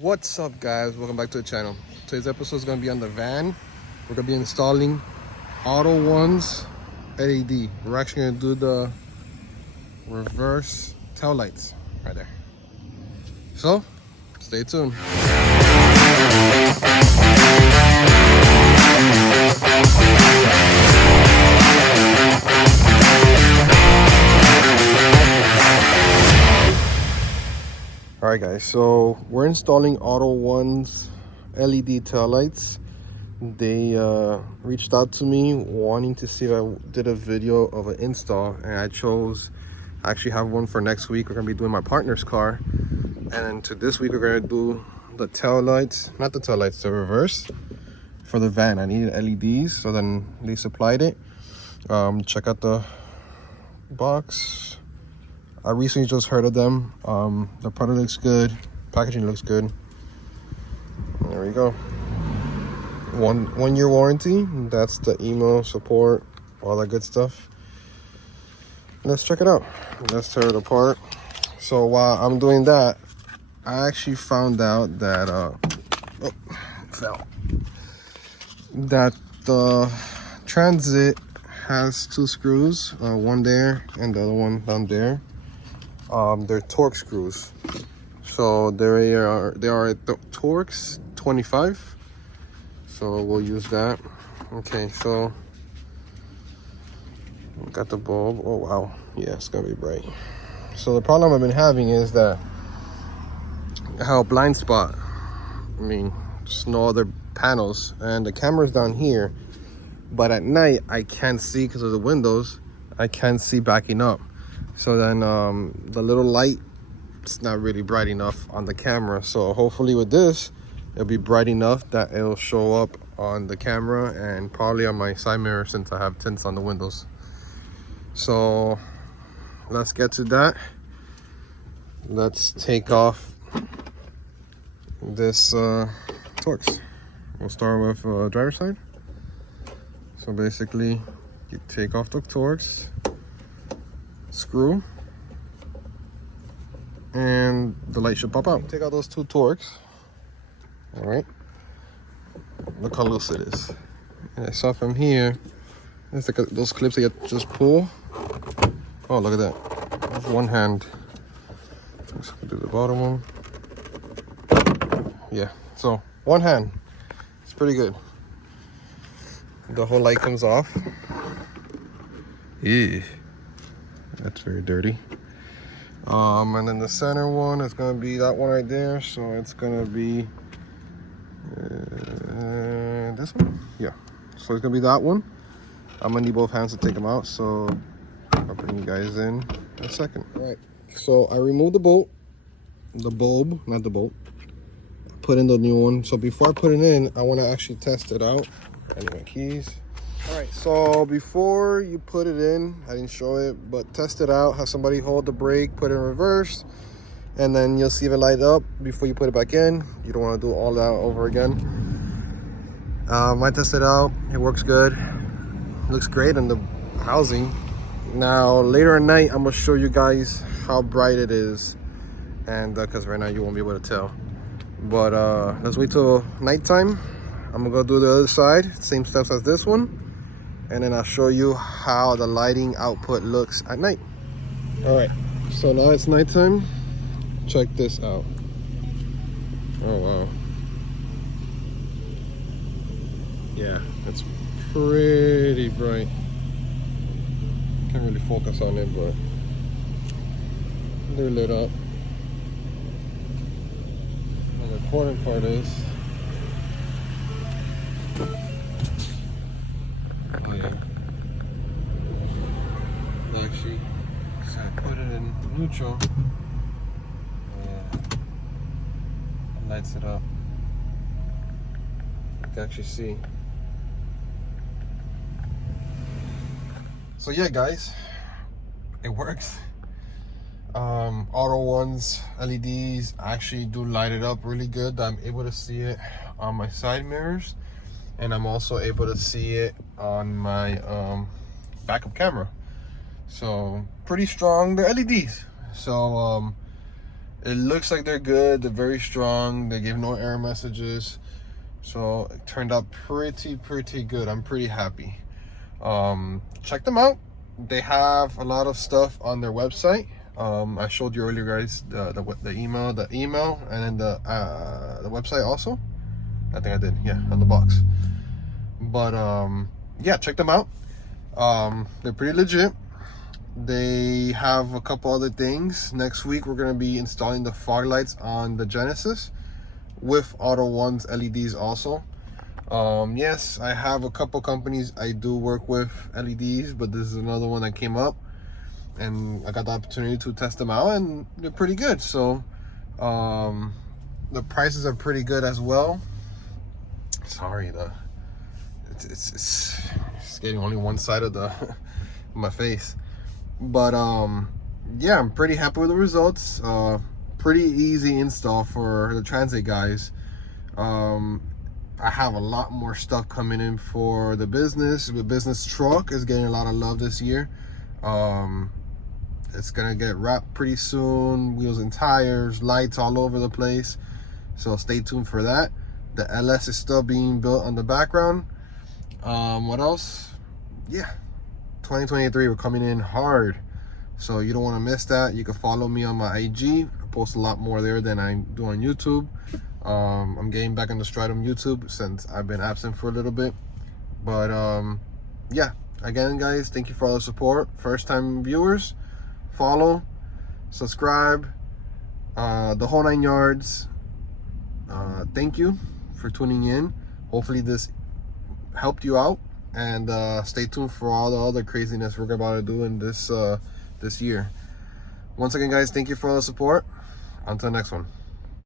What's up, guys? Welcome back to the channel. Today's episode is going to be on the van. We're going to be installing Auto1's LED. We're actually going to do the reverse tail lights right there. So stay tuned. All right, guys, so we're installing Auto1's LED taillights. They reached out to me wanting to see if I did a video of an install, and I actually have one for next week. We're gonna be doing my partner's car, and then to this week we're gonna do the taillights, not the taillights, the reverse for the van. I needed LEDs, so then they supplied it. Check out the box. I recently just heard of them. The product looks good, packaging looks good. There we go. One year warranty. That's the email support, all that good stuff. Let's check it out. Let's tear it apart. So while I'm doing that, I actually found out that that the transit has two screws, one there and the other one down there. They're Torx screws, so they are the Torx 25, so we'll use that. Okay, so we got the bulb. Oh wow, yeah, it's gonna be bright. So the problem I've been having is that I have a blind spot. I mean, just no other panels, and the camera's down here, but at night I can't see because of the windows. I can't see backing up. So then the little light, it's not really bright enough on the camera. So hopefully with this, it'll be bright enough that it'll show up on the camera and probably on my side mirror since I have tints on the windows. So let's get to that. Let's take off this Torx. We'll start with driver's side. So basically, you take off the Torx screw and the light should pop out. Take out those two Torx. All right, look how loose it is. And I saw from here, it's like those clips that you just pull. Oh, look at that. That's one hand. Let's do the bottom one. Yeah, so one hand. It's pretty good. The whole light comes off. Yeah. That's very dirty. And then the center one is going to be that one right there. So it's going to be this one. Yeah. So it's going to be that one. I'm going to need both hands to take them out. So I'll bring you guys in a second. All right. So I removed the bulb, not the bolt. Put in the new one. So before I put it in, I want to actually test it out. I need my keys. All right, so before you put it in, I didn't show it, but test it out. Have somebody hold the brake, put it in reverse, and then you'll see if it light up before you put it back in. You don't want to do all that over again. I tested it out. It works good. It looks great in the housing. Now, later at night, I'm going to show you guys how bright it is, and because right now you won't be able to tell. But let's wait till nighttime. I'm going to go do the other side, same steps as this one. And then I'll show you how the lighting output looks at night. All right, so now it's nighttime. Check this out. Oh, wow. Yeah, it's pretty bright. Can't really focus on it, but they're lit up. And the important part is, actually, so I put it in neutral. It lights it up. You can actually see. So yeah, guys, it works. Auto1's LEDs actually do light it up really good. I'm able to see it on my side mirrors, and I'm also able to see it on my backup camera. So pretty strong. They're LEDs, so It looks like they're good. They're very strong. They give no error messages. So it turned out pretty good. I'm pretty happy. Check them out. They have a lot of stuff on their website. I showed you earlier, guys, the email, and then the website also. I think I did, yeah, on the box. But yeah, check them out. They're pretty legit. They have a couple other things. Next week we're gonna be installing the fog lights on the Genesis with Auto1's LEDs also. Yes, I have a couple companies I do work with LEDs, but this is another one that came up and I got the opportunity to test them out, and they're pretty good. So the prices are pretty good as well. Sorry, it's getting only one side of the my face, but yeah, I'm pretty happy with the results. Pretty easy install for the transit guys. I have a lot more stuff coming in for the business. The business truck is getting a lot of love this year. It's gonna get wrapped pretty soon. Wheels and tires, lights all over the place. So stay tuned for that. The LS is still being built on the background. What else? Yeah, 2023, we're coming in hard. So you don't want to miss that. You can follow me on my IG. I post a lot more there than I do on YouTube. I'm getting back on the stride on YouTube since I've been absent for a little bit. But yeah, again, guys, thank you for all the support. First time viewers, follow, subscribe, the whole 9 yards. Thank you for tuning in. Hopefully this helped you out, and stay tuned for all the other craziness we're about to do in this year. Once again, guys, thank you for all the support. Until next one.